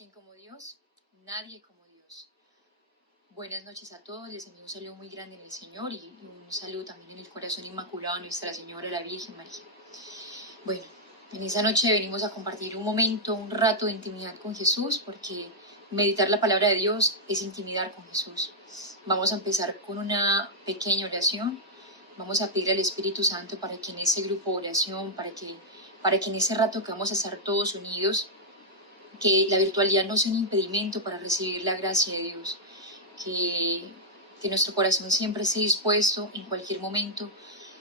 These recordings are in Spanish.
¿Quién como Dios? Nadie como Dios. Buenas noches a todos, les envío un saludo muy grande en el Señor y un saludo también en el corazón inmaculado de Nuestra Señora, la Virgen María. Bueno, en esa noche venimos a compartir un momento, un rato de intimidad con Jesús, porque meditar la palabra de Dios es intimidar con Jesús. Vamos a empezar con una pequeña oración. Vamos a pedir al Espíritu Santo para que en ese grupo de oración, para que en ese rato que vamos a estar todos unidos, que la virtualidad no sea un impedimento para recibir la gracia de Dios, que nuestro corazón siempre esté dispuesto en cualquier momento,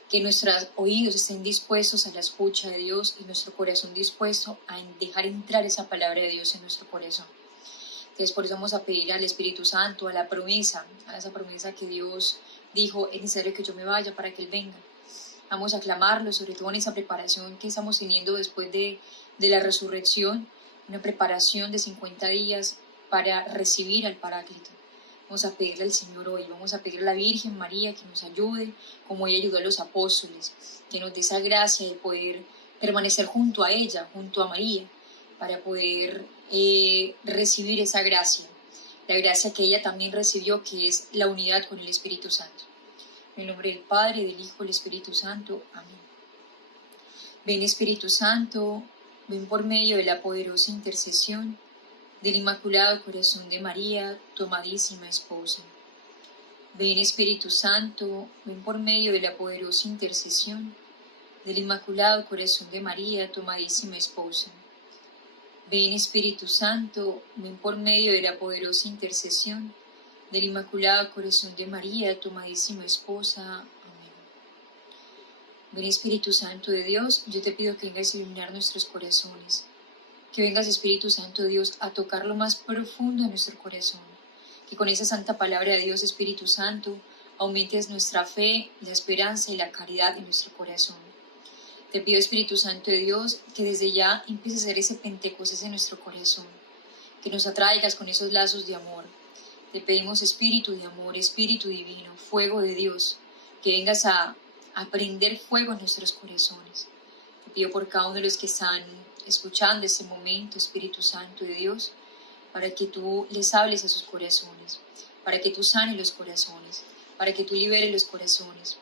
que nuestros oídos estén dispuestos a la escucha de Dios y nuestro corazón dispuesto a dejar entrar esa palabra de Dios en nuestro corazón. Entonces por eso vamos a pedir al Espíritu Santo, a esa promesa que Dios dijo, es necesario que yo me vaya para que Él venga. Vamos a clamarlo, sobre todo en esa preparación que estamos teniendo después de la resurrección, una preparación de 50 días para recibir al Paráclito. Vamos a pedirle al Señor hoy, vamos a pedirle a la Virgen María que nos ayude, como ella ayudó a los apóstoles, que nos dé esa gracia de poder permanecer junto a ella, junto a María, para poder recibir esa gracia, la gracia que ella también recibió, que es la unidad con el Espíritu Santo. En el nombre del Padre, del Hijo y del Espíritu Santo. Amén. Ven Espíritu Santo, ven por medio de la poderosa intercesión del Inmaculado Corazón de María, tu amadísima esposa. Ven Espíritu Santo, ven por medio de la poderosa intercesión del Inmaculado Corazón de María, tu amadísima esposa. Ven Espíritu Santo, ven por medio de la poderosa intercesión del Inmaculado Corazón de María, tu amadísima esposa. Amén. Ven Espíritu Santo de Dios, yo te pido que vengas a iluminar nuestros corazones, que vengas Espíritu Santo de Dios a tocar lo más profundo de nuestro corazón, que con esa santa palabra de Dios, Espíritu Santo, aumentes nuestra fe, la esperanza y la caridad en nuestro corazón. Te pido Espíritu Santo de Dios que desde ya empieces a hacer ese Pentecostés en nuestro corazón, que nos atraigas con esos lazos de amor. Te pedimos Espíritu de amor, Espíritu divino, fuego de Dios, que vengas a prender fuego en nuestros corazones. Te pido por cada uno de los que están escuchando este momento, Espíritu Santo de Dios, para que tú les hables a sus corazones, para que tú sanes los corazones, para que tú liberes los corazones,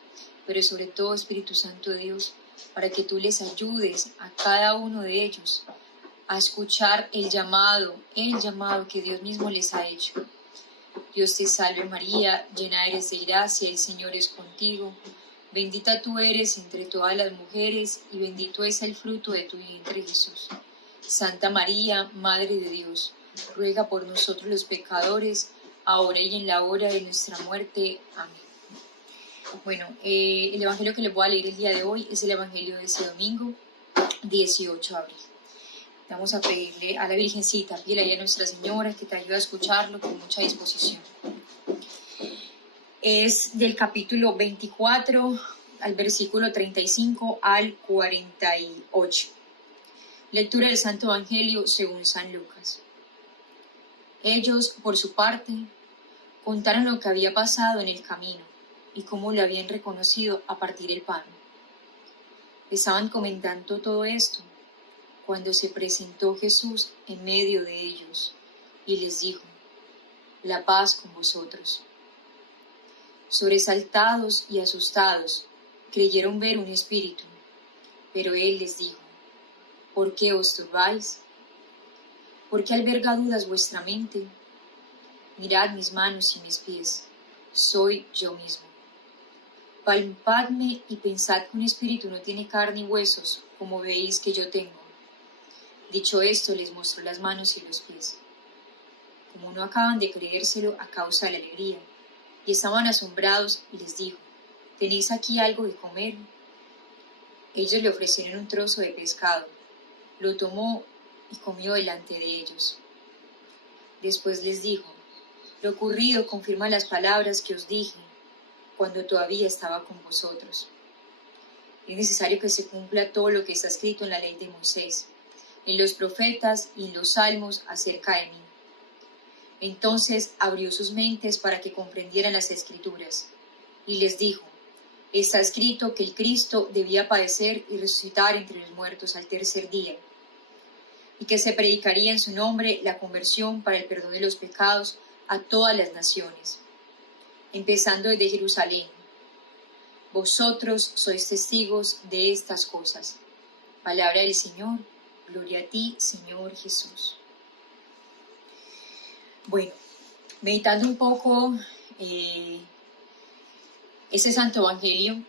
pero sobre todo, Espíritu Santo de Dios, para que tú les ayudes a cada uno de ellos a escuchar el llamado que Dios mismo les ha hecho. Dios te salve María, llena eres de gracia, el Señor es contigo. Bendita tú eres entre todas las mujeres y bendito es el fruto de tu vientre Jesús. Santa María, Madre de Dios, ruega por nosotros los pecadores, ahora y en la hora de nuestra muerte. Amén. Bueno, el Evangelio que les voy a leer el día de hoy es el Evangelio de ese domingo, 18 de abril. Vamos a pedirle a la Virgencita, pídele a Nuestra Señora que te ayude a escucharlo con mucha disposición. Es del capítulo 24 al versículo 35 al 48. Lectura del Santo Evangelio según San Lucas. Ellos, por su parte, contaron lo que había pasado en el camino y cómo le habían reconocido a partir el pan. Estaban comentando todo esto cuando se presentó Jesús en medio de ellos y les dijo: la paz con vosotros. Sobresaltados y asustados, creyeron ver un espíritu, pero él les dijo: ¿por qué os turbáis? ¿Por qué alberga dudas vuestra mente? Mirad mis manos y mis pies, soy yo mismo. Palpadme y pensad que un espíritu no tiene carne y huesos, como veis que yo tengo. Dicho esto, les mostró las manos y los pies. Como no acaban de creérselo a causa de la alegría, y estaban asombrados, y les dijo: ¿tenéis aquí algo de comer? Ellos le ofrecieron un trozo de pescado. Lo tomó y comió delante de ellos. Después les dijo: lo ocurrido confirma las palabras que os dije cuando todavía estaba con vosotros. Es necesario que se cumpla todo lo que está escrito en la ley de Moisés, en los profetas y en los salmos acerca de mí. Entonces abrió sus mentes para que comprendieran las Escrituras, y les dijo: está escrito que el Cristo debía padecer y resucitar entre los muertos al tercer día, y que se predicaría en su nombre la conversión para el perdón de los pecados a todas las naciones, empezando desde Jerusalén. Vosotros sois testigos de estas cosas. Palabra del Señor. Gloria a ti, Señor Jesús. Bueno, meditando un poco este Santo Evangelio,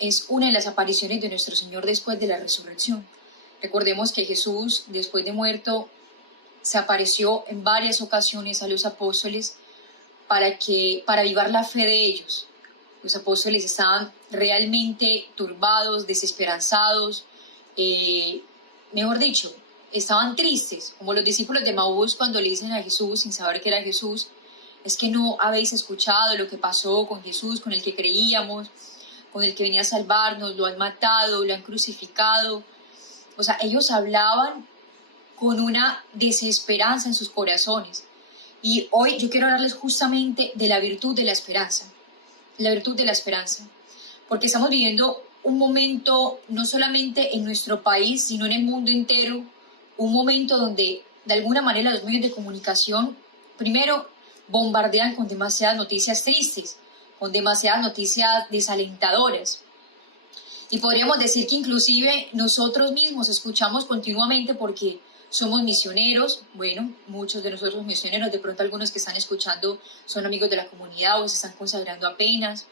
es una de las apariciones de nuestro Señor después de la resurrección. Recordemos que Jesús, después de muerto, se apareció en varias ocasiones a los apóstoles para avivar la fe de ellos. Los apóstoles estaban realmente turbados, desesperanzados, mejor dicho, estaban tristes, como los discípulos de Maús cuando le dicen a Jesús, sin saber que era Jesús, es que no habéis escuchado lo que pasó con Jesús, con el que creíamos, con el que venía a salvarnos, lo han matado, lo han crucificado. O sea, ellos hablaban con una desesperanza en sus corazones. Y hoy yo quiero hablarles justamente de la virtud de la esperanza. La virtud de la esperanza. Porque estamos viviendo un momento, no solamente en nuestro país, sino en el mundo entero, un momento donde de alguna manera los medios de comunicación, primero, bombardean con demasiadas noticias tristes, con demasiadas noticias desalentadoras. Y podríamos decir que inclusive nosotros mismos escuchamos continuamente porque somos misioneros. Bueno, muchos de nosotros misioneros, de pronto algunos que están escuchando son amigos de la comunidad o se están consagrando apenas.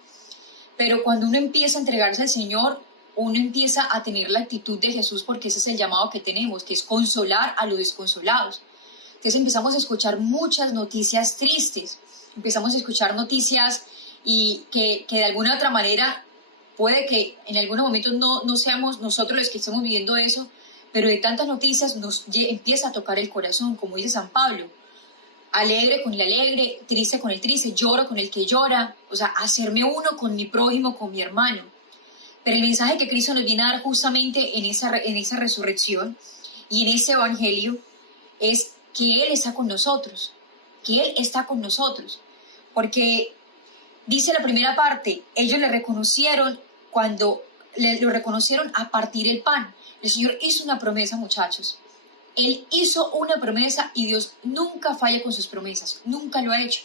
Pero cuando uno empieza a entregarse al Señor, uno empieza a tener la actitud de Jesús, porque ese es el llamado que tenemos, que es consolar a los desconsolados. Entonces empezamos a escuchar muchas noticias tristes, empezamos a escuchar noticias y que de alguna u otra manera puede que en algunos momentos no seamos nosotros los que estemos viviendo eso, pero de tantas noticias nos empieza a tocar el corazón, como dice San Pablo. Alegre con el alegre, triste con el triste, lloro con el que llora, o sea, hacerme uno con mi prójimo, con mi hermano. Pero el mensaje que Cristo nos viene a dar justamente en esa resurrección y en ese evangelio es que Él está con nosotros, que Él está con nosotros. Porque dice la primera parte, ellos le reconocieron cuando lo reconocieron a partir el pan. El Señor hizo una promesa, muchachos. Él hizo una promesa y Dios nunca falla con sus promesas, nunca lo ha hecho.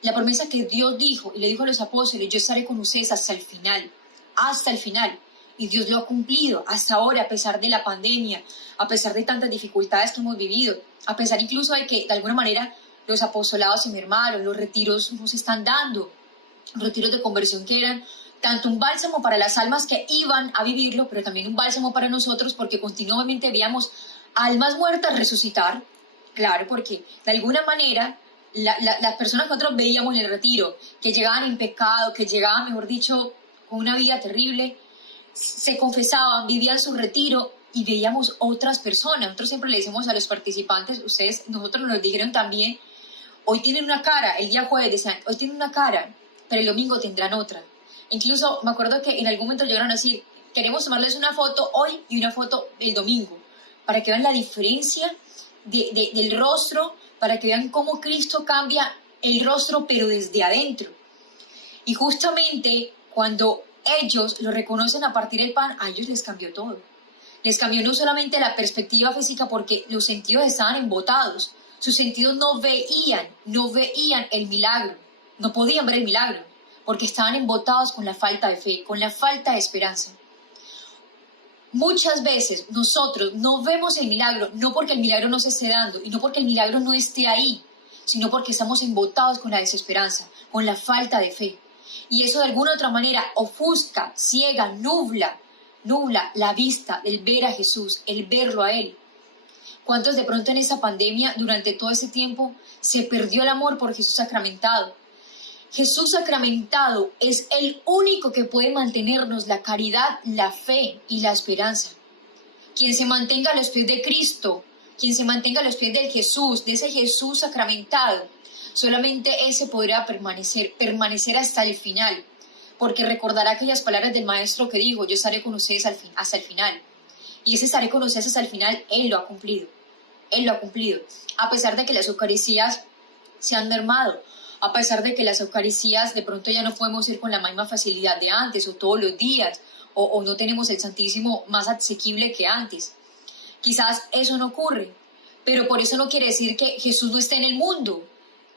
La promesa que Dios dijo y le dijo a los apóstoles, yo estaré con ustedes hasta el final, hasta el final. Y Dios lo ha cumplido hasta ahora, a pesar de la pandemia, a pesar de tantas dificultades que hemos vivido, a pesar incluso de que de alguna manera los apostolados se mermaron, los retiros no se están dando, retiros de conversión que eran tanto un bálsamo para las almas que iban a vivirlo, pero también un bálsamo para nosotros, porque continuamente veíamos almas muertas resucitar, claro, porque de alguna manera las personas que nosotros veíamos en el retiro, que llegaban en pecado, que llegaban, mejor dicho, con una vida terrible, se confesaban, vivían su retiro y veíamos otras personas. Nosotros siempre le decimos a los participantes, nosotros nos lo dijeron también, hoy tienen una cara, el día jueves decían, hoy tienen una cara, pero el domingo tendrán otra. Incluso me acuerdo que en algún momento llegaron a decir, queremos tomarles una foto hoy y una foto el domingo, para que vean la diferencia del rostro, para que vean cómo Cristo cambia el rostro, pero desde adentro. Y justamente cuando ellos lo reconocen a partir del pan, a ellos les cambió todo. Les cambió no solamente la perspectiva física, porque los sentidos estaban embotados. Sus sentidos no veían el milagro, no podían ver el milagro, porque estaban embotados con la falta de fe, con la falta de esperanza. Muchas veces nosotros no vemos el milagro, no porque el milagro no se esté dando y no porque el milagro no esté ahí, sino porque estamos embotados con la desesperanza, con la falta de fe. Y eso de alguna otra manera ofusca, ciega, nubla la vista del ver a Jesús, el verlo a Él. ¿Cuántos de pronto en esta pandemia, durante todo ese tiempo, se perdió el amor por Jesús sacramentado? Jesús sacramentado es el único que puede mantenernos la caridad, la fe y la esperanza. Quien se mantenga a los pies de Cristo, quien se mantenga a los pies del Jesús, de ese Jesús sacramentado, solamente ese podrá permanecer hasta el final, porque recordará aquellas palabras del Maestro que dijo, yo estaré con ustedes hasta el final. Y ese estaré con ustedes hasta el final, Él lo ha cumplido. Él lo ha cumplido. A pesar de que las Eucaristías se han mermado, a pesar de que las Eucaristías de pronto ya no podemos ir con la misma facilidad de antes, o todos los días, o no tenemos el Santísimo más asequible que antes. Quizás eso no ocurre, pero por eso no quiere decir que Jesús no esté en el mundo.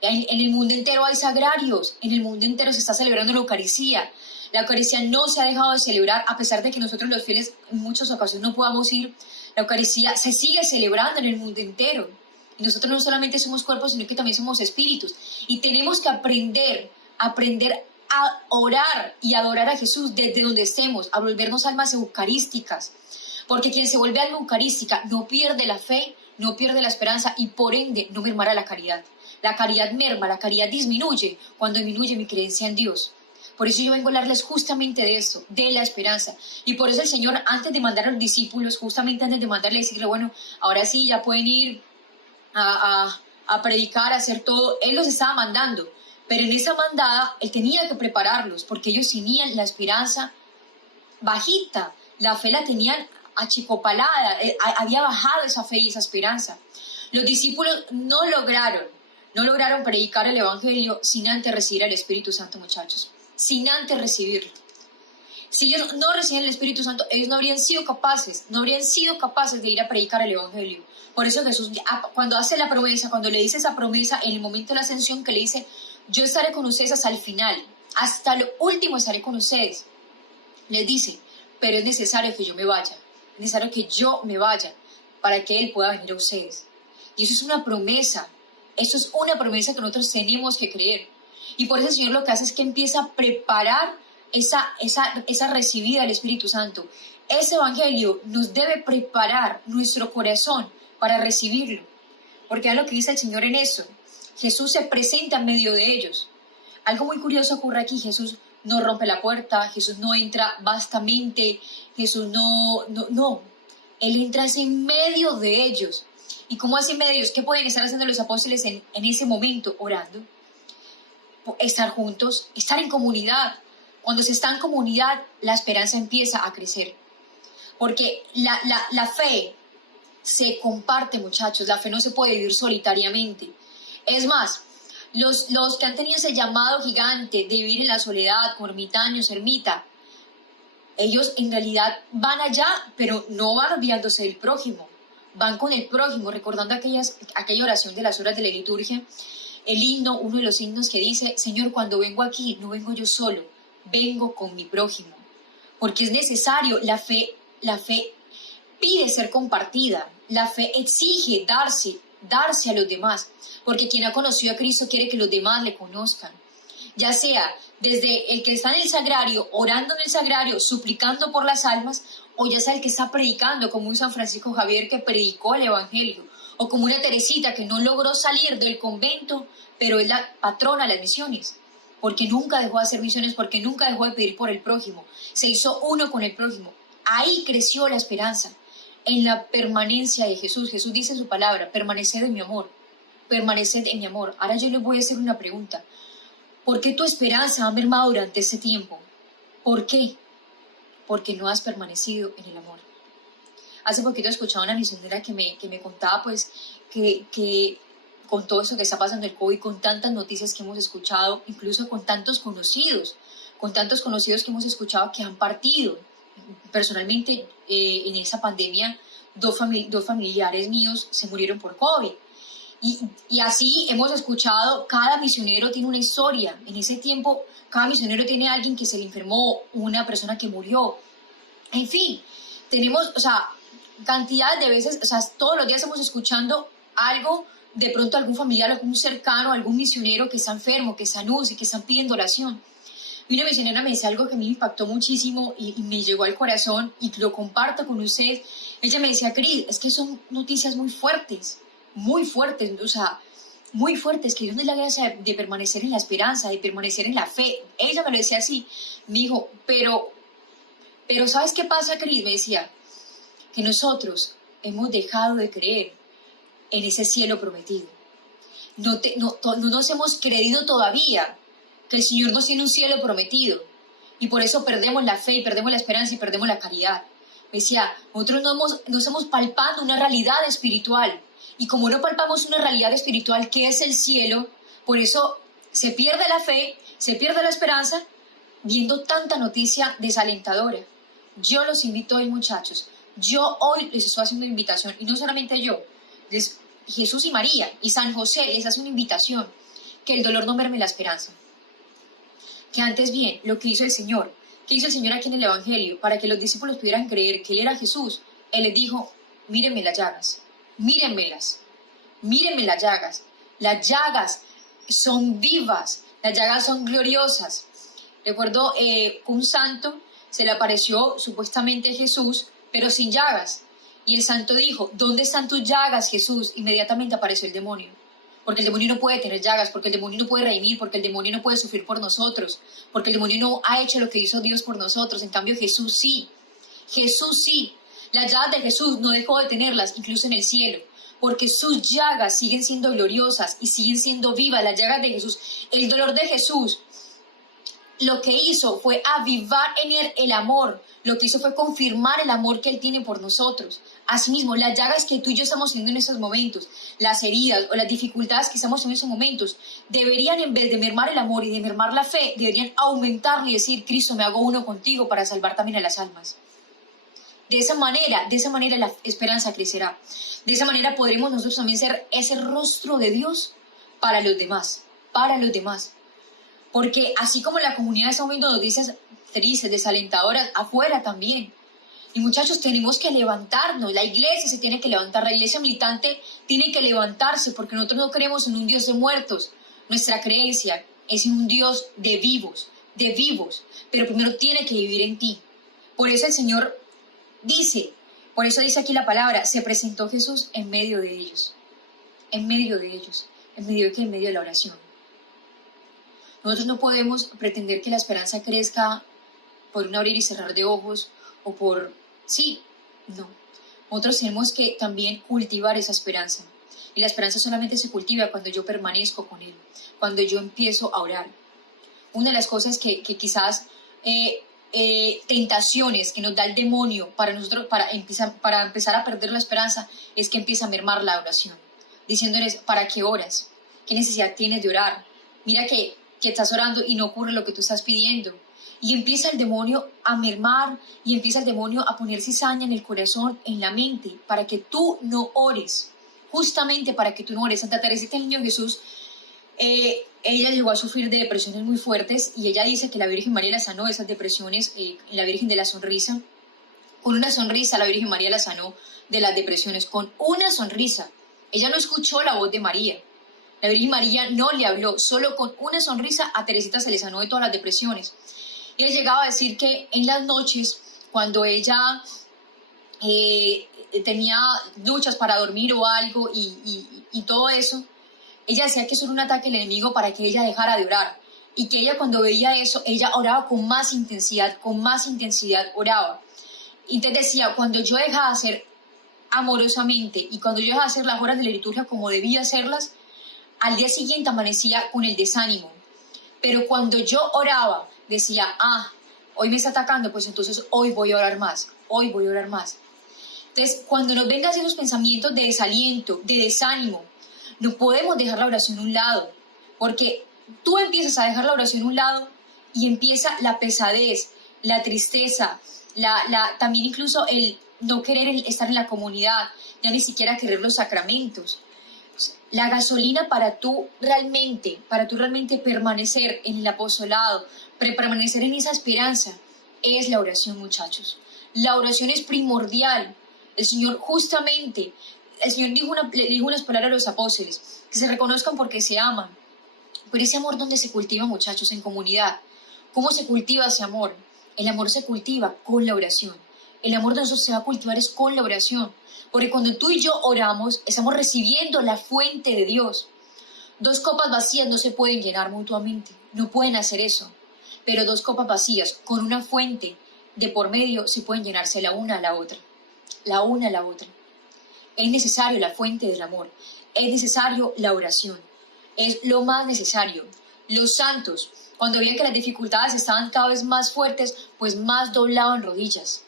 En el mundo entero hay sagrarios, en el mundo entero se está celebrando la Eucaristía. La Eucaristía no se ha dejado de celebrar, a pesar de que nosotros los fieles en muchas ocasiones no podamos ir. La Eucaristía se sigue celebrando en el mundo entero. Y nosotros no solamente somos cuerpos, sino que también somos espíritus. Y tenemos que aprender a orar y adorar a Jesús desde donde estemos, a volvernos almas eucarísticas. Porque quien se vuelve alma eucarística no pierde la fe, no pierde la esperanza y por ende no mermará la caridad. La caridad merma, la caridad disminuye cuando disminuye mi creencia en Dios. Por eso yo vengo a hablarles justamente de eso, de la esperanza. Y por eso el Señor, antes de mandar a los discípulos, justamente antes de mandarle, decirle, bueno, ahora sí, ya pueden ir a predicar, a hacer todo. Él los estaba mandando. Pero en esa mandada, Él tenía que prepararlos, porque ellos tenían la esperanza bajita. La fe la tenían achicopalada. Había bajado esa fe y esa esperanza. Los discípulos no lograron predicar el Evangelio sin antes recibir al Espíritu Santo, muchachos. Sin antes recibirlo. Si ellos no reciben el Espíritu Santo, ellos no habrían sido capaces de ir a predicar el Evangelio. Por eso Jesús, cuando hace la promesa, cuando le dice esa promesa en el momento de la ascensión, que le dice, yo estaré con ustedes hasta el final, hasta lo último estaré con ustedes. Les dice, pero es necesario que yo me vaya, para que Él pueda venir a ustedes. Y eso es una promesa que nosotros tenemos que creer. Y por eso el Señor lo que hace es que empieza a preparar esa recibida del Espíritu Santo. Ese Evangelio nos debe preparar nuestro corazón para recibirlo. Porque es lo que dice el Señor en eso. Jesús se presenta en medio de ellos. Algo muy curioso ocurre aquí. Jesús no rompe la puerta, Jesús no entra vastamente, Jesús no. Él entra en medio de ellos. ¿Y cómo hace en medio de ellos? ¿Qué pueden estar haciendo los apóstoles en ese momento? Orando. Estar juntos, estar en comunidad. Cuando se está en comunidad, la esperanza empieza a crecer. Porque la fe se comparte, muchachos. La fe no se puede vivir solitariamente. Es más, los que han tenido ese llamado gigante de vivir en la soledad, como ermitaños, ermita, ellos en realidad van allá, pero no van olvidándose del prójimo. Van con el prójimo, recordando aquella oración de las horas de la liturgia. El himno, uno de los himnos que dice, Señor, cuando vengo aquí, no vengo yo solo, vengo con mi prójimo. Porque es necesario, la fe pide ser compartida, la fe exige darse a los demás, porque quien ha conocido a Cristo quiere que los demás le conozcan. Ya sea desde el que está en el sagrario, orando en el sagrario, suplicando por las almas, o ya sea el que está predicando, como un San Francisco Javier que predicó el Evangelio, o como una Teresita que no logró salir del convento, pero es la patrona de las misiones, porque nunca dejó de hacer misiones, porque nunca dejó de pedir por el prójimo, se hizo uno con el prójimo. Ahí creció la esperanza, en la permanencia de Jesús. Jesús dice en su palabra, permaneced en mi amor, permaneced en mi amor. Ahora yo les voy a hacer una pregunta. ¿Por qué tu esperanza ha mermado durante ese tiempo? ¿Por qué? Porque no has permanecido en el amor. Hace poquito escuchaba una misionera que me contaba pues que con todo eso que está pasando el COVID, con tantas noticias que hemos escuchado, incluso con tantos conocidos que hemos escuchado que han partido. Personalmente, en esa pandemia, dos familiares míos se murieron por COVID. Y así hemos escuchado, cada misionero tiene una historia. En ese tiempo, cada misionero tiene a alguien que se le enfermó, una persona que murió. En fin, tenemos, cantidad de veces, todos los días estamos escuchando algo, de pronto algún familiar, algún cercano, algún misionero que está enfermo, que está en UCI, que están pidiendo oración. Y una misionera me decía algo que a mí me impactó muchísimo y me llegó al corazón y lo comparto con ustedes. Ella me decía, Cris, es que son noticias muy fuertes, muy fuertes, que Dios nos da la gracia de permanecer en la esperanza, de permanecer en la fe. Ella me lo decía así, me dijo, pero ¿sabes qué pasa, Cris? Me decía, que nosotros hemos dejado de creer en ese cielo prometido. No nos hemos creído todavía que el Señor nos tiene un cielo prometido y por eso perdemos la fe y perdemos la esperanza y perdemos la caridad. Me decía, nosotros no estamos palpando una realidad espiritual y como no palpamos una realidad espiritual que es el cielo, por eso se pierde la fe, se pierde la esperanza viendo tanta noticia desalentadora. Yo los invito hoy, muchachos, Yo hoy les estoy haciendo una invitación, y no solamente yo, Jesús y María y San José les hace una invitación, que el dolor no merme la esperanza. Que antes bien, lo que hizo el Señor, que hizo el Señor aquí en el Evangelio, para que los discípulos pudieran creer que Él era Jesús, Él les dijo, mírenme las llagas, mírenmelas, mírenme las llagas son vivas, las llagas son gloriosas. Recuerdo un santo se le apareció supuestamente Jesús, pero sin llagas. Y el santo dijo, ¿dónde están tus llagas, Jesús? Inmediatamente apareció el demonio. Porque el demonio no puede tener llagas, porque el demonio no puede redimir, porque el demonio no puede sufrir por nosotros, porque el demonio no ha hecho lo que hizo Dios por nosotros. En cambio, Jesús sí. Jesús sí. Las llagas de Jesús no dejó de tenerlas, incluso en el cielo, porque sus llagas siguen siendo gloriosas y siguen siendo vivas. Las llagas de Jesús, el dolor de Jesús, lo que hizo fue avivar en él el amor, lo que hizo fue confirmar el amor que Él tiene por nosotros. Asimismo, las llagas que tú y yo estamos teniendo en estos momentos, las heridas o las dificultades que estamos teniendo en estos momentos, deberían, en vez de mermar el amor y de mermar la fe, deberían aumentarle y decir, Cristo, me hago uno contigo para salvar también a las almas. De esa manera la esperanza crecerá. De esa manera podremos nosotros también ser ese rostro de Dios para los demás, para los demás. Porque así como la comunidad está viendo noticias tristes, desalentadoras, afuera también. Y muchachos, tenemos que levantarnos, la iglesia se tiene que levantar, la iglesia militante tiene que levantarse, porque nosotros no creemos en un Dios de muertos. Nuestra creencia es en un Dios de vivos, pero primero tiene que vivir en ti. Por eso el Señor dice, por eso dice aquí la palabra, se presentó Jesús en medio de ellos, en medio de la oración. Nosotros no podemos pretender que la esperanza crezca por un abrir y cerrar de ojos o por... Sí, no. Nosotros tenemos que también cultivar esa esperanza. Y la esperanza solamente se cultiva cuando yo permanezco con Él, cuando yo empiezo a orar. Una de las cosas que quizás tentaciones que nos da el demonio para nosotros, para empezar a perder la esperanza, es que empieza a mermar la oración, diciéndoles, ¿para qué oras? ¿Qué necesidad tienes de orar? Mira que estás orando y no ocurre lo que tú estás pidiendo. Y empieza el demonio a mermar y empieza el demonio a poner cizaña en el corazón, en la mente, para que tú no ores. Justamente para que tú no ores. Santa Teresita del Niño Jesús, ella llegó a sufrir de depresiones muy fuertes y ella dice que la Virgen María la sanó de esas depresiones, la Virgen de la Sonrisa. Con una sonrisa la Virgen María la sanó de las depresiones, con una sonrisa. Ella no escuchó la voz de María. La Virgen María no le habló, solo con una sonrisa a Teresita se le sanó de todas las depresiones. Y ella llegaba a decir que en las noches, cuando ella tenía luchas para dormir o algo y todo eso, ella decía que eso era un ataque del enemigo para que ella dejara de orar. Y que ella cuando veía eso, ella oraba con más intensidad oraba. Y entonces decía, cuando yo dejaba de hacer amorosamente y cuando yo dejaba de hacer las horas de la liturgia como debía hacerlas, al día siguiente amanecía con el desánimo. Pero cuando yo oraba, decía, hoy me está atacando, pues entonces hoy voy a orar más. Entonces, cuando nos vengan esos pensamientos de desaliento, de desánimo, no podemos dejar la oración a un lado, porque tú empiezas a dejar la oración a un lado y empieza la pesadez, la tristeza, también incluso el no querer estar en la comunidad, ya ni siquiera querer los sacramentos. La gasolina para tú realmente permanecer en el apostolado, permanecer en esa esperanza, es la oración, muchachos. La oración es primordial. El Señor le dijo unas palabras a los apóstoles, que se reconozcan porque se aman. Pero ese amor, ¿dónde se cultiva, muchachos? En comunidad. ¿Cómo se cultiva ese amor? El amor se cultiva con la oración. El amor de nosotros se va a cultivar es con la oración. Porque cuando tú y yo oramos, estamos recibiendo la fuente de Dios. 2 copas vacías no se pueden llenar mutuamente, no pueden hacer eso. Pero 2 copas vacías con una fuente de por medio se pueden llenarse la una a la otra. Es necesario la fuente del amor, es necesario la oración, es lo más necesario. Los santos, cuando veían que las dificultades estaban cada vez más fuertes, pues más doblaban rodillas,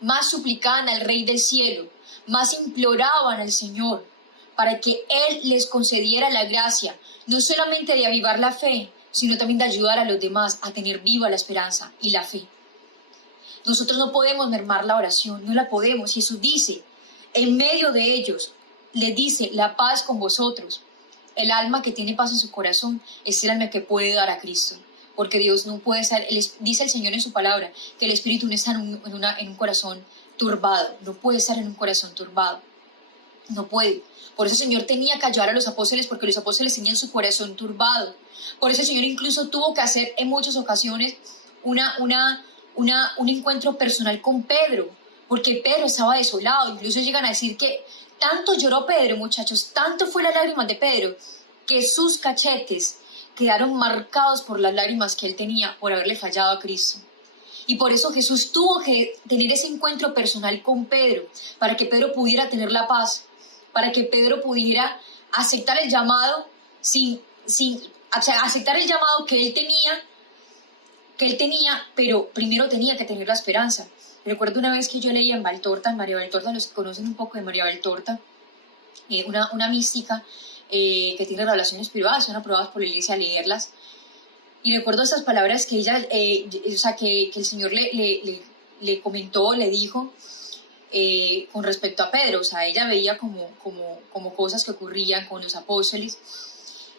más suplicaban al Rey del Cielo, más imploraban al Señor para que Él les concediera la gracia, no solamente de avivar la fe, sino también de ayudar a los demás a tener viva la esperanza y la fe. Nosotros no podemos mermar la oración, no la podemos. Jesús dice, en medio de ellos, les dice, la paz con vosotros. El alma que tiene paz en su corazón es el alma que puede dar a Cristo. Porque Dios no puede estar, dice el Señor en su palabra, que el Espíritu no está en un corazón turbado, no puede estar en un corazón turbado, no puede. Por eso el Señor tenía que ayudar a los apóstoles, porque los apóstoles tenían su corazón turbado. Por eso el Señor incluso tuvo que hacer en muchas ocasiones un encuentro personal con Pedro, porque Pedro estaba desolado. Incluso llegan a decir que tanto lloró Pedro, muchachos, tanto fue la lágrima de Pedro, que sus cachetes quedaron marcados por las lágrimas que él tenía por haberle fallado a Cristo. Y por eso Jesús tuvo que tener ese encuentro personal con Pedro, para que Pedro pudiera tener la paz, para que Pedro pudiera aceptar el llamado aceptar el llamado que él tenía, pero primero tenía que tener la esperanza. Recuerdo una vez que yo leía en Valtorta, en María Valtorta, los que conocen un poco de María Valtorta, una mística que tiene relaciones privadas, son aprobadas por la iglesia a leerlas. Y recuerdo estas palabras que ella, que el Señor le comentó, le dijo con respecto a Pedro. O sea, ella veía como cosas que ocurrían con los apóstoles.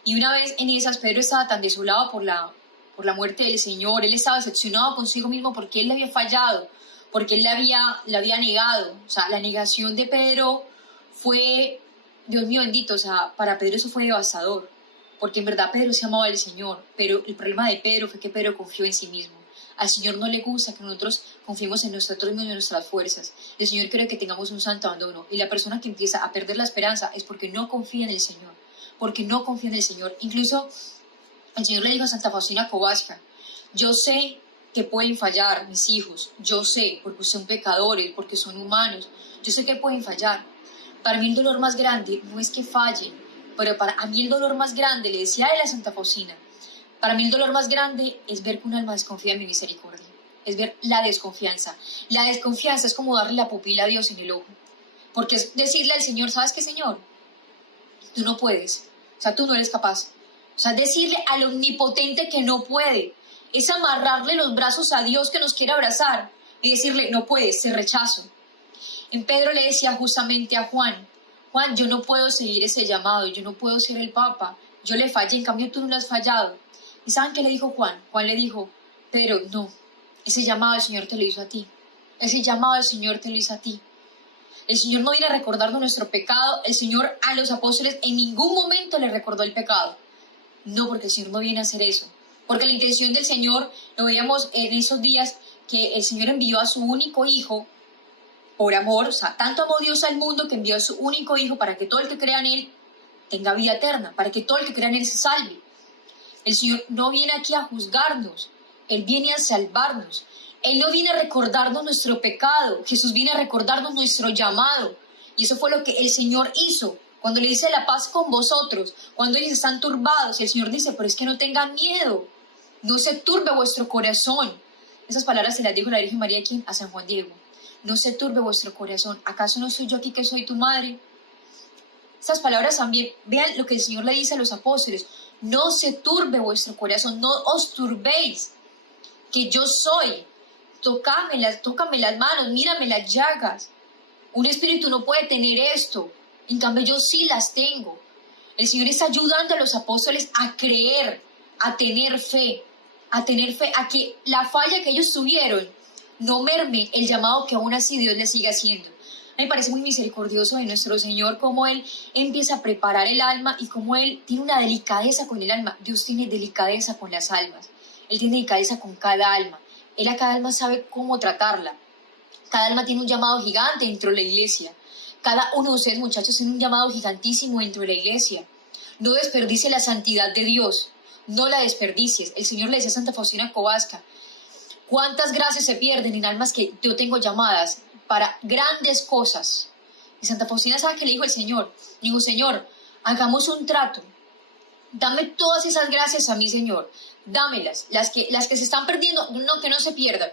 Y una vez en esas, Pedro estaba tan desolado por la muerte del Señor, él estaba decepcionado consigo mismo porque él le había fallado, porque él le había negado. O sea, la negación de Pedro fue, Dios mío bendito, o sea, para Pedro eso fue devastador, porque en verdad Pedro se amaba al Señor, pero el problema de Pedro fue que Pedro confió en sí mismo. Al Señor no le gusta que nosotros confiemos en nosotros mismos y en nuestras fuerzas. El Señor quiere que tengamos un santo abandono, y la persona que empieza a perder la esperanza es porque no confía en el Señor, porque no confía en el Señor. Incluso el Señor le dijo a Santa Faustina Kowalska, yo sé que pueden fallar mis hijos, yo sé, porque son pecadores, porque son humanos, yo sé que pueden fallar. Para mí el dolor más grande no es que fallen, pero a mí el dolor más grande, le decía él a Santa Faustina, para mí el dolor más grande es ver que un alma desconfía en mi misericordia, es ver la desconfianza. La desconfianza es como darle la pupila a Dios en el ojo, porque es decirle al Señor, ¿sabes qué, Señor? Tú no puedes, o sea, tú no eres capaz. O sea, decirle al omnipotente que no puede, es amarrarle los brazos a Dios que nos quiere abrazar y decirle, no puedes, te rechazo. En Pedro le decía justamente a Juan, Juan, yo no puedo seguir ese llamado, yo no puedo ser el Papa, yo le fallé, en cambio tú no lo has fallado. ¿Y saben qué le dijo Juan? Juan le dijo, Pedro, no, ese llamado el Señor te lo hizo a ti, ese llamado el Señor te lo hizo a ti. El Señor no viene a recordarnos nuestro pecado, el Señor a los apóstoles en ningún momento le recordó el pecado. No, porque el Señor no viene a hacer eso. Porque la intención del Señor, lo veíamos en esos días, que el Señor envió a su único Hijo por amor. O sea, tanto amó Dios al mundo que envió a su único Hijo para que todo el que crea en Él tenga vida eterna, para que todo el que crea en Él se salve. El Señor no viene aquí a juzgarnos, Él viene a salvarnos. Él no viene a recordarnos nuestro pecado, Jesús viene a recordarnos nuestro llamado. Y eso fue lo que el Señor hizo. Cuando le dice la paz con vosotros, cuando ellos están turbados, el Señor dice, pero es que no tengan miedo, no se turbe vuestro corazón. Esas palabras se las dijo la Virgen María aquí a San Juan Diego. No se turbe vuestro corazón. ¿Acaso no soy yo aquí que soy tu madre? Esas palabras también, vean lo que el Señor le dice a los apóstoles. No se turbe vuestro corazón, no os turbéis, que yo soy. Tócame las manos, mírame las llagas. Un espíritu no puede tener esto. En cambio, yo sí las tengo. El Señor está ayudando a los apóstoles a creer, a tener fe, a que la falla que ellos tuvieron no merme el llamado que aún así Dios les sigue haciendo. Me parece muy misericordioso de nuestro Señor cómo Él empieza a preparar el alma y cómo Él tiene una delicadeza con el alma. Dios tiene delicadeza con las almas. Él tiene delicadeza con cada alma. Él a cada alma sabe cómo tratarla. Cada alma tiene un llamado gigante dentro de la iglesia. Cada uno de ustedes, muchachos, tiene un llamado gigantísimo dentro de la iglesia. No desperdicie la santidad de Dios. No la desperdicies. El Señor le decía a Santa Faustina Kowalska, ¿cuántas gracias se pierden en almas que yo tengo llamadas para grandes cosas? Y Santa Faustina, ¿sabe qué le dijo el Señor? Dijo, Señor, hagamos un trato. Dame todas esas gracias a mí, Señor. Dámelas. Las que se están perdiendo, no, que no se pierdan.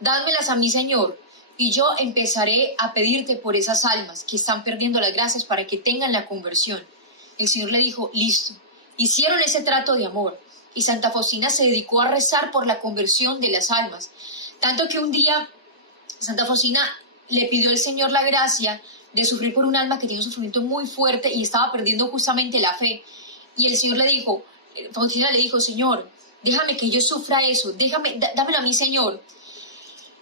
Dámelas a mí, Señor. Y yo empezaré a pedirte por esas almas que están perdiendo las gracias para que tengan la conversión. El Señor le dijo, listo. Hicieron ese trato de amor. Y Santa Faustina se dedicó a rezar por la conversión de las almas. Tanto que un día Santa Faustina le pidió al Señor la gracia de sufrir por un alma que tiene un sufrimiento muy fuerte y estaba perdiendo justamente la fe. Y el Señor le dijo, Faustina le dijo, Señor, déjame que yo sufra eso, dámelo a mí, Señor.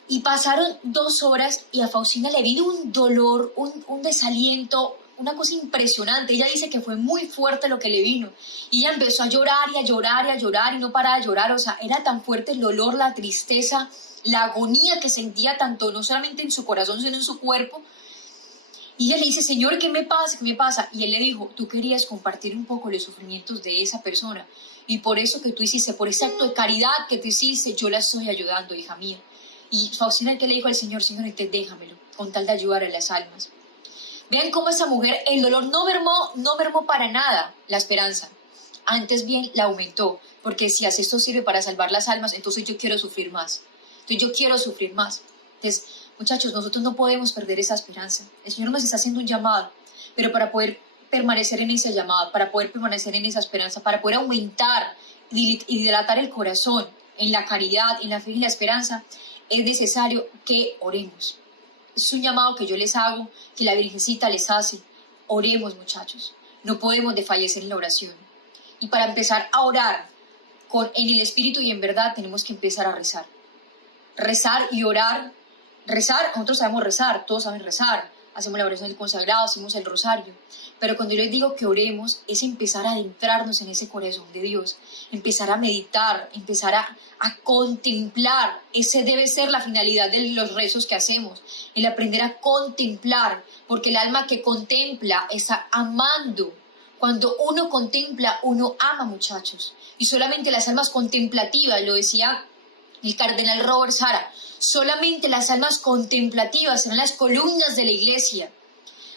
Y pasaron 2 horas y a Faustina le vino un dolor, un desaliento, una cosa impresionante. Ella dice que fue muy fuerte lo que le vino. Y ella empezó a llorar y a llorar y a llorar y no paraba de llorar. O sea, era tan fuerte el dolor, la tristeza, la agonía que sentía tanto, no solamente en su corazón, sino en su cuerpo. Y ella le dice, Señor, ¿qué me pasa? ¿Qué me pasa? Y él le dijo, tú querías compartir un poco los sufrimientos de esa persona. Y por eso que tú hiciste, por ese acto de caridad que tú hiciste, yo la estoy ayudando, hija mía. Y Faustina el que le dijo al Señor, Señor, entonces déjamelo, con tal de ayudar a las almas. Vean cómo esa mujer, el dolor no mermó para nada la esperanza. Antes bien la aumentó, porque si esto sirve para salvar las almas, entonces yo quiero sufrir más. Entonces yo quiero sufrir más. Entonces, muchachos, nosotros no podemos perder esa esperanza. El Señor nos está haciendo un llamado, pero para poder permanecer en ese llamado, para poder permanecer en esa esperanza, para poder aumentar y dilatar el corazón en la caridad, en la fe y la esperanza, es necesario que oremos. Es un llamado que yo les hago, que la Virgencita les hace. Oremos, muchachos. No podemos desfallecer en la oración. Y para empezar a orar en el Espíritu y en verdad, tenemos que empezar a rezar. Rezar y orar. Rezar, nosotros sabemos rezar, todos saben rezar. Hacemos la oración del consagrado, hacemos el rosario. Pero cuando yo les digo que oremos, es empezar a adentrarnos en ese corazón de Dios. Empezar a meditar, empezar a contemplar. Ese debe ser la finalidad de los rezos que hacemos. El aprender a contemplar. Porque el alma que contempla está amando. Cuando uno contempla, uno ama, muchachos. Y solamente las almas contemplativas, lo decía el cardenal Robert Sara, solamente las almas contemplativas serán las columnas de la iglesia.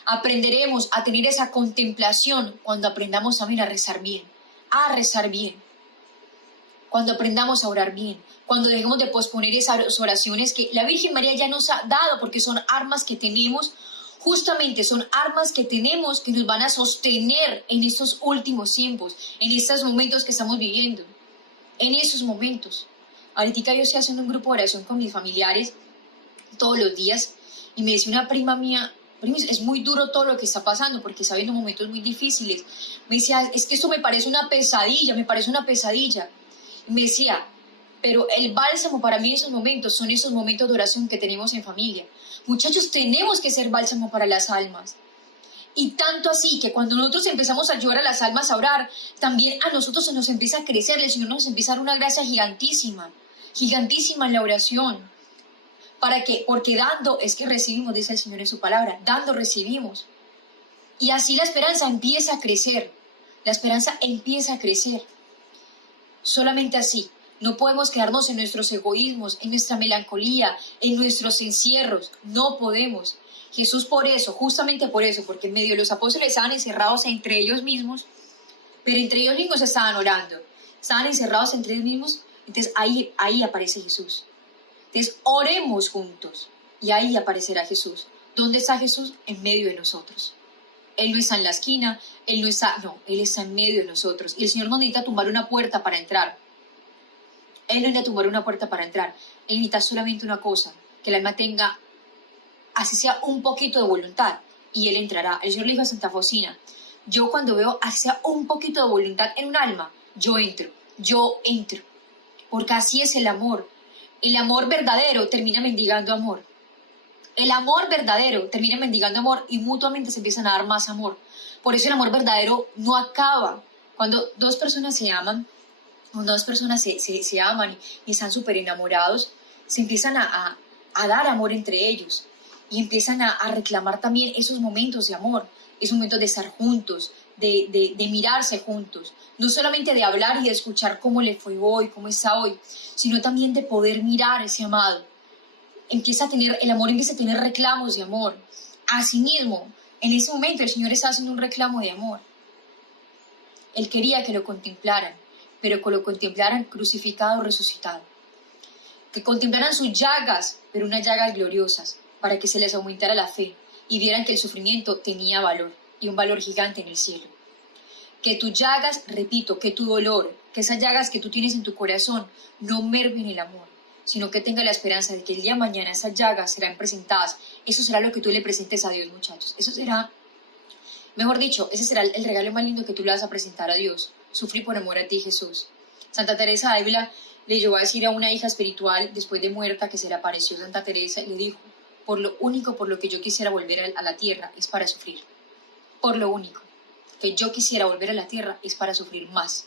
Aprenderemos a tener esa contemplación cuando aprendamos también a rezar bien. Cuando aprendamos a orar bien. Cuando dejemos de posponer esas oraciones que la Virgen María ya nos ha dado, porque son armas que tenemos. Justamente son armas que tenemos que nos van a sostener en estos últimos tiempos, en estos momentos que estamos viviendo. En esos momentos. Ahorita yo estoy haciendo un grupo de oración con mis familiares todos los días y me decía una prima mía, es muy duro todo lo que está pasando porque está habiendo momentos muy difíciles. Me decía, es que esto me parece una pesadilla. Y me decía, pero el bálsamo para mí en esos momentos son esos momentos de oración que tenemos en familia. Muchachos, tenemos que ser bálsamo para las almas. Y tanto así que cuando nosotros empezamos a ayudar a las almas a orar, también a nosotros se nos empieza a crecer, el Señor nos empieza a dar una gracia gigantísima en la oración. Porque dando es que recibimos, dice el Señor en su palabra, dando recibimos. Y así la esperanza empieza a crecer, solamente así. No podemos quedarnos en nuestros egoísmos, en nuestra melancolía, en nuestros encierros, no podemos. Jesús por eso, justamente por eso, porque en medio de los apóstoles estaban encerrados entre ellos mismos, pero entre ellos mismos estaban orando, estaban encerrados entre ellos mismos, entonces ahí aparece Jesús. Entonces oremos juntos y ahí aparecerá Jesús. ¿Dónde está Jesús? En medio de nosotros. Él no está en la esquina, Él está en medio de nosotros. Y el Señor no necesita tumbar una puerta para entrar. Él no necesita tumbar una puerta para entrar. Él necesita solamente una cosa, que el alma tenga, así sea un poquito de voluntad, y Él entrará. El Señor le dijo a Santa Faustina, yo cuando veo así sea un poquito de voluntad en un alma, yo entro. Porque así es el amor. El amor verdadero termina mendigando amor. Y mutuamente se empiezan a dar más amor. Por eso el amor verdadero no acaba. Cuando dos personas se aman, cuando dos personas se aman y están súper enamorados, se empiezan a dar amor entre ellos y empiezan a reclamar también esos momentos de amor, esos momentos de estar juntos, de mirarse juntos, no solamente de hablar y de escuchar cómo le fue hoy, cómo está hoy, sino también de poder mirar a ese amado. El amor empieza a tener reclamos de amor. Asimismo, en ese momento el Señor está haciendo un reclamo de amor. Él quería que lo contemplaran, pero que lo contemplaran crucificado, resucitado. Que contemplaran sus llagas, pero unas llagas gloriosas, para que se les aumentara la fe y vieran que el sufrimiento tenía valor y un valor gigante en el cielo. Que tus llagas, repito, que tu dolor, que esas llagas que tú tienes en tu corazón no mermen el amor, sino que tenga la esperanza de que el día de mañana esas llagas serán presentadas. Eso será lo que tú le presentes a Dios, muchachos. Eso será, mejor dicho, ese será el regalo más lindo que tú le vas a presentar a Dios. Sufrir por amor a ti, Jesús. Santa Teresa de Ávila le llevó a decir a una hija espiritual, después de muerta, que se le apareció Santa Teresa, y le dijo: por lo único por lo que yo quisiera volver a la tierra es para sufrir. Por lo único que yo quisiera volver a la tierra es para sufrir más.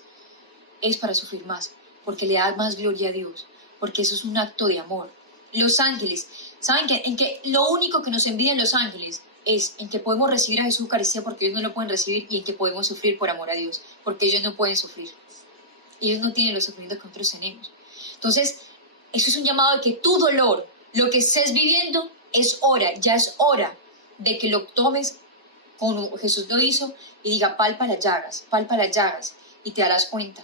Es para sufrir más, porque le da más gloria a Dios, porque eso es un acto de amor. Los ángeles, ¿saben qué? En que lo único que nos envidian los ángeles es en que podemos recibir a Jesús Eucaristía porque ellos no lo pueden recibir, y en que podemos sufrir por amor a Dios, porque ellos no pueden sufrir. Ellos no tienen los sufrimientos que nosotros tenemos. Entonces, eso es un llamado de que tu dolor, lo que estés viviendo, es hora, ya es hora de que lo tomes como Jesús lo hizo y diga: palpa las llagas, y te darás cuenta.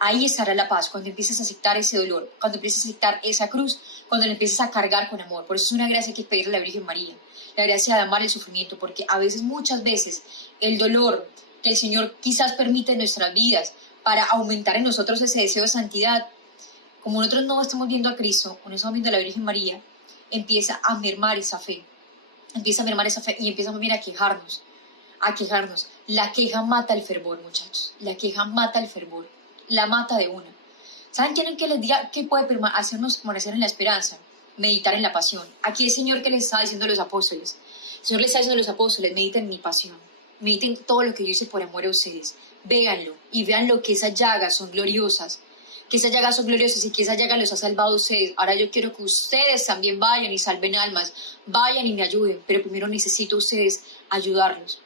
Ahí estará la paz, cuando empieces a aceptar ese dolor, cuando empieces a aceptar esa cruz, cuando le empieces a cargar con amor. Por eso es una gracia que pedirle a la Virgen María, la gracia de amar el sufrimiento, porque a veces, muchas veces, el dolor que el Señor quizás permite en nuestras vidas para aumentar en nosotros ese deseo de santidad, como nosotros no estamos viendo a Cristo, o no estamos viendo a la Virgen María, empieza a mermar esa fe, y empieza también a quejarnos. La queja mata el fervor, muchachos, la queja mata el fervor, la mata de una. ¿Saben quién que les diga qué puede hacernos permanecer en la esperanza? Meditar en la pasión. Aquí el Señor que les está diciendo a los apóstoles, el Señor les está diciendo a los apóstoles: mediten en mi pasión, mediten todo lo que yo hice por amor a ustedes, véanlo y vean lo que esas llagas son gloriosas, y que esas llagas los ha salvado a ustedes. Ahora yo quiero que ustedes también vayan y salven almas, vayan y me ayuden, pero primero necesito a ustedes ayudarlos,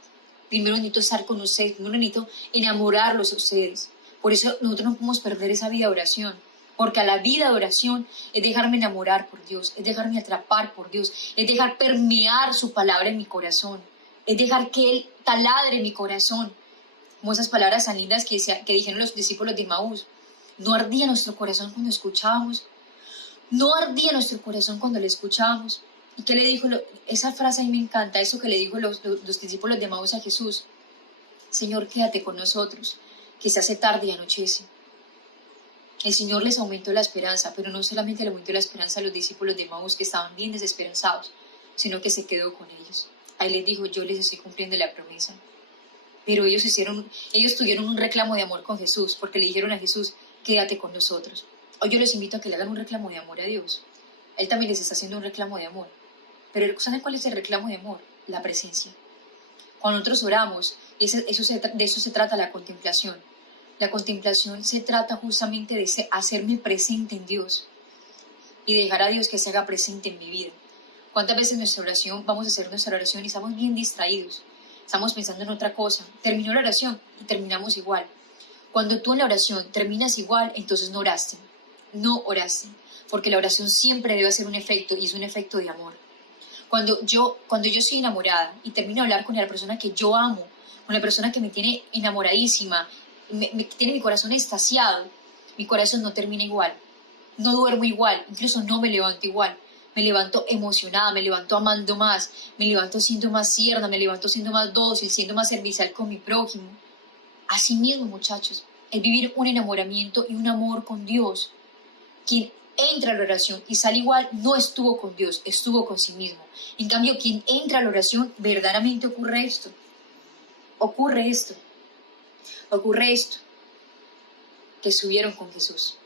primero necesito estar con ustedes, primero necesito enamorarlos a ustedes. Por eso nosotros no podemos perder esa vida de oración, porque a la vida de oración es dejarme enamorar por Dios, es dejarme atrapar por Dios, es dejar permear su palabra en mi corazón, es dejar que Él taladre mi corazón, como esas palabras tan lindas que dijeron los discípulos de Maús. ¿No ardía nuestro corazón cuando escuchábamos? ¿No ardía nuestro corazón cuando le escuchábamos? ¿Y qué le dijo? Esa frase a mí me encanta, eso que le dijo los discípulos de Maús a Jesús: Señor, quédate con nosotros, que se hace tarde y anochece. El Señor les aumentó la esperanza, pero no solamente le aumentó la esperanza a los discípulos de Maús, que estaban bien desesperanzados, sino que se quedó con ellos. Ahí les dijo: yo les estoy cumpliendo la promesa. Pero ellos tuvieron un reclamo de amor con Jesús, porque le dijeron a Jesús: quédate con nosotros. Hoy yo les invito a que le hagan un reclamo de amor a Dios. Él también les está haciendo un reclamo de amor. Pero ¿saben cuál es el reclamo de amor? La presencia. Cuando nosotros oramos, de eso se trata la contemplación. La contemplación se trata justamente de hacerme presente en Dios y dejar a Dios que se haga presente en mi vida. ¿Cuántas veces vamos a hacer nuestra oración y estamos bien distraídos? Estamos pensando en otra cosa. Terminó la oración y terminamos igual. Cuando tú en la oración terminas igual, entonces no oraste. No oraste. Porque la oración siempre debe hacer un efecto, y es un efecto de amor. Cuando yo estoy enamorada y termino de hablar con la persona que yo amo, con la persona que me tiene enamoradísima, tiene mi corazón extasiado, mi corazón no termina igual. No duermo igual, incluso no me levanto igual. Me levanto emocionada, me levanto amando más, me levanto siendo más tierna, me levanto siendo más dócil, siendo más servicial con mi prójimo. Así mismo, muchachos, es vivir un enamoramiento y un amor con Dios. Quien entra a la oración y sale igual no estuvo con Dios, estuvo con sí mismo. En cambio, quien entra a la oración, verdaderamente ocurre esto, que estuvieron con Jesús.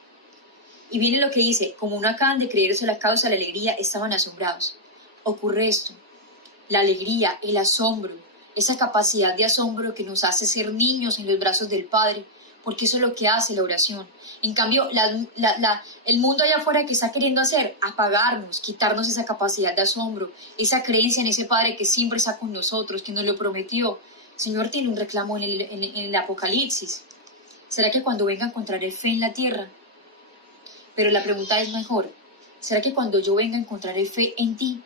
Y viene lo que dice: como no acaban de creerse la causa de la alegría, estaban asombrados. Ocurre esto, la alegría, el asombro, esa capacidad de asombro que nos hace ser niños en los brazos del Padre, porque eso es lo que hace la oración. En cambio, el mundo allá afuera que está queriendo hacer, apagarnos, quitarnos esa capacidad de asombro, esa creencia en ese Padre que siempre está con nosotros, que nos lo prometió. El Señor tiene un reclamo en el Apocalipsis. ¿Será que cuando venga encontraré fe en la tierra? Pero la pregunta es mejor: ¿será que cuando yo venga encontraré fe en ti?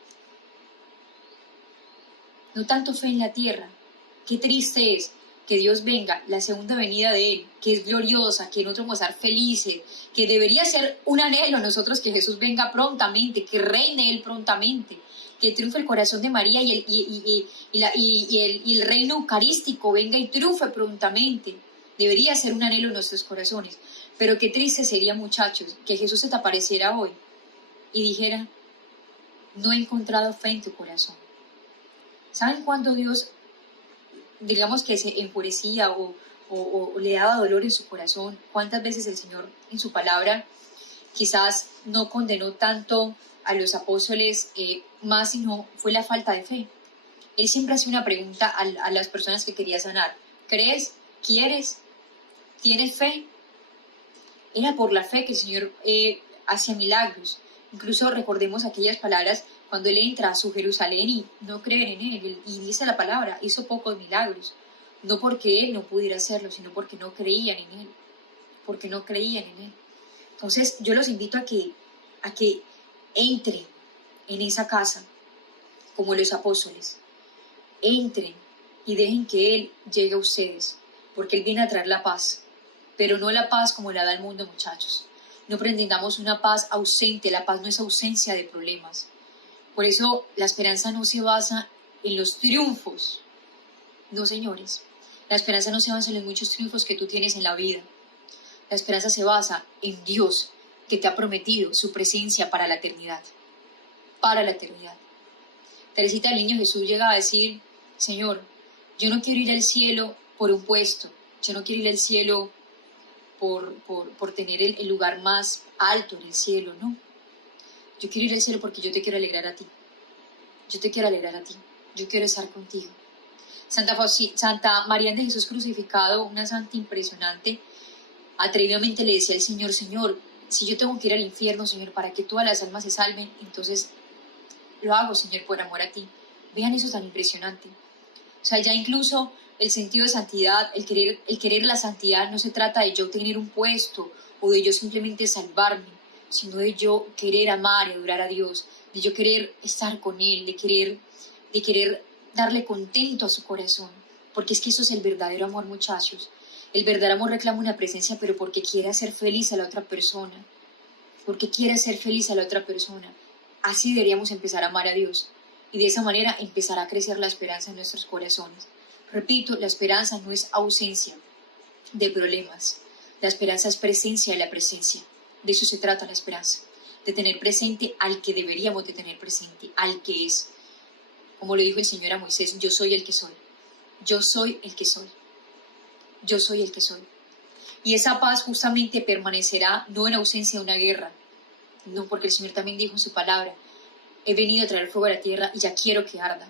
No tanto fe en la tierra. Qué triste es que Dios venga, la segunda venida de Él, que es gloriosa, que nosotros vamos a estar felices, que debería ser un anhelo a nosotros que Jesús venga prontamente, que reine Él prontamente, que triunfe el corazón de María y el reino eucarístico venga y triunfe prontamente. Debería ser un anhelo en nuestros corazones. Pero qué triste sería, muchachos, que Jesús se te apareciera hoy y dijera, no he encontrado fe en tu corazón. ¿Saben cuándo Dios, digamos que se enfurecía o le daba dolor en su corazón? ¿Cuántas veces el Señor en su palabra quizás no condenó tanto a los apóstoles, más sino fue la falta de fe? Él siempre hacía una pregunta a las personas que quería sanar. ¿Crees? ¿Quieres? ¿Tienes fe? Era por la fe que el Señor hacía milagros. Incluso recordemos aquellas palabras cuando Él entra a su Jerusalén y no creen en Él. Y dice la palabra, hizo pocos milagros. No porque Él no pudiera hacerlo, sino porque no creían en Él. Porque no creían en Él. Entonces yo los invito a que entren en esa casa como los apóstoles. Entren y dejen que Él llegue a ustedes, porque Él viene a traer la paz, pero no la paz como la da el mundo, muchachos. No pretendamos una paz ausente, la paz no es ausencia de problemas. Por eso la esperanza no se basa en los triunfos, no señores. La esperanza no se basa en los muchos triunfos que tú tienes en la vida. La esperanza se basa en Dios, que te ha prometido su presencia para la eternidad. Para la eternidad. Teresita del Niño Jesús llega a decir, Señor, yo no quiero ir al cielo por un puesto, yo no quiero ir al cielo por tener el lugar más alto en el cielo, no. Yo quiero ir al cielo porque yo te quiero alegrar a ti. Yo te quiero alegrar a ti. Yo quiero estar contigo. Santa María de Jesús crucificado, una santa impresionante, atrevidamente le decía al Señor, Señor, si yo tengo que ir al infierno, Señor, para que todas las almas se salven, entonces lo hago, Señor, por amor a ti. Vean eso tan impresionante. O sea, ya incluso el sentido de santidad, el querer la santidad no se trata de yo tener un puesto o de yo simplemente salvarme, sino de yo querer amar y adorar a Dios, de yo querer estar con Él, de querer darle contento a su corazón, porque es que eso es el verdadero amor, muchachos. El verdadero amor reclama una presencia, pero porque quiere hacer feliz a la otra persona, porque quiere hacer feliz a la otra persona. Así deberíamos empezar a amar a Dios. Y de esa manera empezará a crecer la esperanza en nuestros corazones. Repito, la esperanza no es ausencia de problemas. La esperanza es presencia de la presencia. De eso se trata la esperanza. De tener presente al que deberíamos de tener presente, al que es. Como lo dijo el Señor a Moisés, yo soy el que soy. Yo soy el que soy. Yo soy el que soy. Y esa paz justamente permanecerá no en ausencia de una guerra. No, porque el Señor también dijo en su palabra, he venido a traer fuego a la tierra y ya quiero que arda.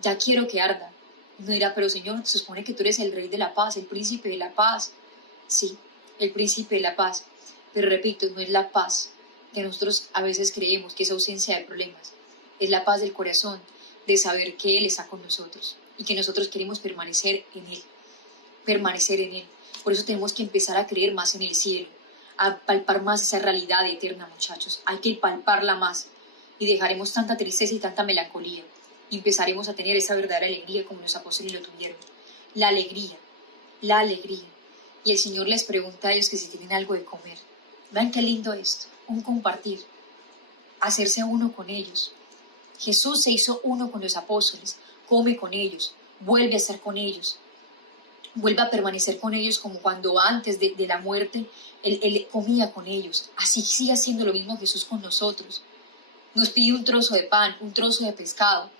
Ya quiero que arda. No dirá, pero Señor, se supone que tú eres el rey de la paz, el príncipe de la paz. Sí, el príncipe de la paz. Pero repito, no es la paz que nosotros a veces creemos que es ausencia de problemas. Es la paz del corazón, de saber que Él está con nosotros y que nosotros queremos permanecer en Él. Permanecer en Él. Por eso tenemos que empezar a creer más en el cielo, a palpar más esa realidad eterna, muchachos. Hay que palparla más. Y dejaremos tanta tristeza y tanta melancolía y empezaremos a tener esa verdadera alegría como los apóstoles lo tuvieron. La alegría, la alegría. Y el Señor les pregunta a ellos que si tienen algo de comer. Vean qué lindo esto, un compartir, hacerse uno con ellos. Jesús se hizo uno con los apóstoles, come con ellos, vuelve a estar con ellos, vuelve a permanecer con ellos como cuando antes de la muerte él comía con ellos. Así sigue haciendo lo mismo Jesús con nosotros. Nos pide un trozo de pan, un trozo de pescado,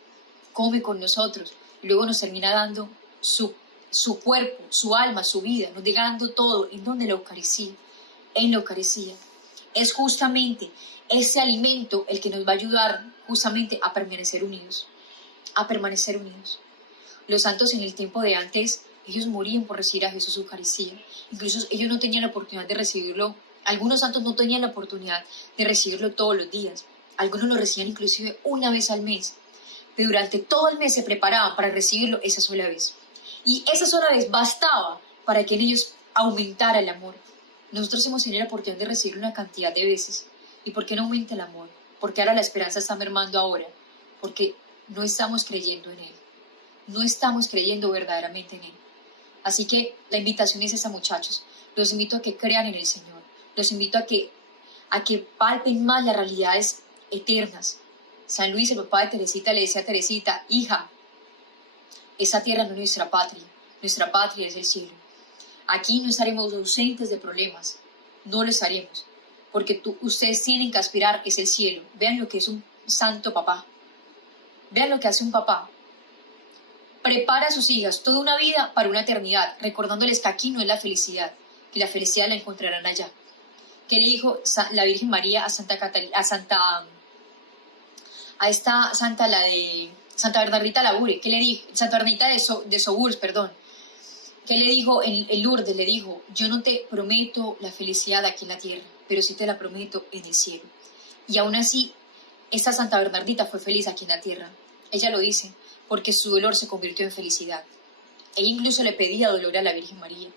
come con nosotros, y luego nos termina dando su cuerpo, su alma, su vida, nos deja dando todo. ¿En dónde? La Eucaristía. En la Eucaristía. Es justamente ese alimento el que nos va a ayudar justamente a permanecer unidos, a permanecer unidos. Los santos en el tiempo de antes, ellos morían por recibir a Jesús Eucaristía. Incluso ellos no tenían la oportunidad de recibirlo, algunos santos no tenían la oportunidad de recibirlo todos los días. Algunos lo recibían inclusive una vez al mes, pero durante todo el mes se preparaban para recibirlo esa sola vez. Y esa sola vez bastaba para que en ellos aumentara el amor. Nosotros hemos tenido la oportunidad de recibirlo una cantidad de veces. ¿Y por qué no aumenta el amor? Porque ahora la esperanza está mermando ahora. Porque no estamos creyendo en Él. No estamos creyendo verdaderamente en Él. Así que la invitación es esa, muchachos. Los invito a que crean en el Señor. Los invito a que palpen más las realidades eternas. San Luis, el papá de Teresita, le decía a Teresita, hija, esa tierra no es nuestra patria es el cielo. Aquí no estaremos ausentes de problemas, no lo estaremos, porque ustedes tienen que aspirar, es el cielo. Vean lo que es un santo papá, vean lo que hace un papá. Prepara a sus hijas toda una vida para una eternidad, recordándoles que aquí no es la felicidad, que la felicidad la encontrarán allá. ¿Qué le dijo la Virgen María a Santa Catalina, a esta santa, la de Santa Bernardita Labure? ¿Qué le dijo? Santa Bernardita de Soburs, perdón. ¿Qué le dijo en Lourdes? Le dijo: yo no te prometo la felicidad aquí en la tierra, pero sí te la prometo en el cielo. Y aún así, esta Santa Bernardita fue feliz aquí en la tierra. Ella lo dice porque su dolor se convirtió en felicidad. Ella incluso le pedía dolor a la Virgen María.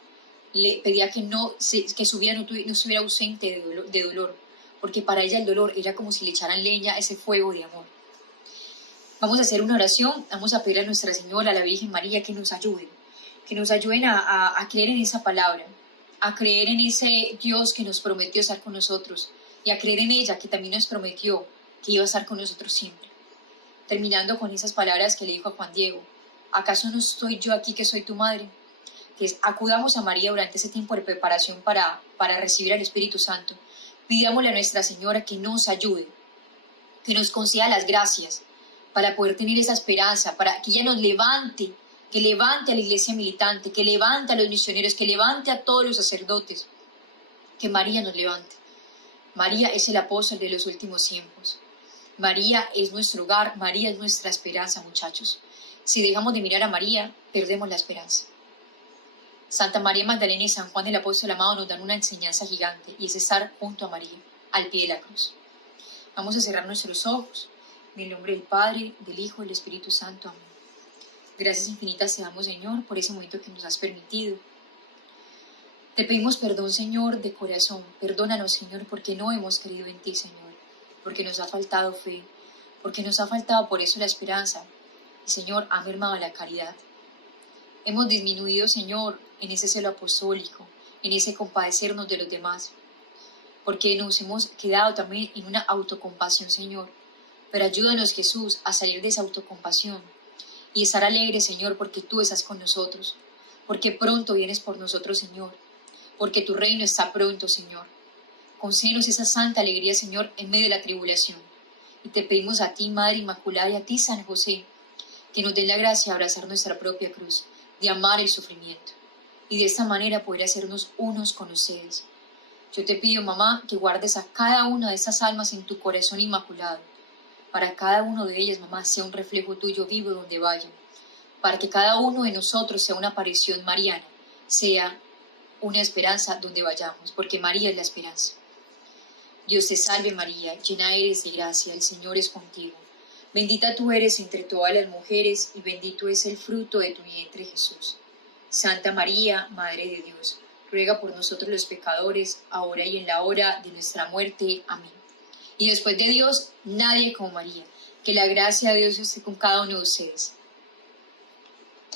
Le pedía que su vida no estuviera ausente de dolor, porque para ella el dolor era como si le echaran leña a ese fuego de amor. Vamos a hacer una oración, vamos a pedir a Nuestra Señora, a la Virgen María, que nos ayuden a creer en esa palabra, a creer en ese Dios que nos prometió estar con nosotros y a creer en ella, que también nos prometió que iba a estar con nosotros siempre. Terminando con esas palabras que le dijo a Juan Diego: ¿acaso no estoy yo aquí que soy tu madre? Que acudamos a María durante ese tiempo de preparación para recibir al Espíritu Santo. Pidámosle a Nuestra Señora que nos ayude, que nos conceda las gracias para poder tener esa esperanza, para que ella nos levante, que levante a la iglesia militante, que levante a los misioneros, que levante a todos los sacerdotes, que María nos levante. María es el apóstol de los últimos tiempos. María es nuestro hogar, María es nuestra esperanza, muchachos. Si dejamos de mirar a María, perdemos la esperanza. Santa María Magdalena y San Juan el Apóstol amado nos dan una enseñanza gigante, y es estar junto a María, al pie de la cruz. Vamos a cerrar nuestros ojos, en el nombre del Padre, del Hijo y del Espíritu Santo. Amén. Gracias infinitas te damos, Señor, por ese momento que nos has permitido. Te pedimos perdón, Señor, de corazón. Perdónanos, Señor, porque no hemos creído en ti, Señor, porque nos ha faltado fe, porque nos ha faltado por eso la esperanza. Y, Señor, ha mermado la caridad. Hemos disminuido, Señor, en ese celo apostólico, en ese compadecernos de los demás, porque nos hemos quedado también en una autocompasión, Señor. Pero ayúdanos, Jesús, a salir de esa autocompasión y estar alegres, Señor, porque tú estás con nosotros, porque pronto vienes por nosotros, Señor, porque tu reino está pronto, Señor. Concédenos esa santa alegría, Señor, en medio de la tribulación. Y te pedimos a ti, Madre Inmaculada, y a ti, San José, que nos den la gracia de abrazar nuestra propia cruz, de amar el sufrimiento, y de esta manera poder hacernos unos con ustedes. Yo te pido, mamá, que guardes a cada una de estas almas en tu corazón inmaculado. Para cada uno de ellas, mamá, sea un reflejo tuyo vivo donde vayan. Para que cada uno de nosotros sea una aparición mariana, sea una esperanza donde vayamos, porque María es la esperanza. Dios te salve María, llena eres de gracia, el Señor es contigo. Bendita tú eres entre todas las mujeres, y bendito es el fruto de tu vientre, Jesús. Santa María, Madre de Dios, ruega por nosotros los pecadores, ahora y en la hora de nuestra muerte. Amén. Y después de Dios, nadie como María. Que la gracia de Dios esté con cada uno de ustedes.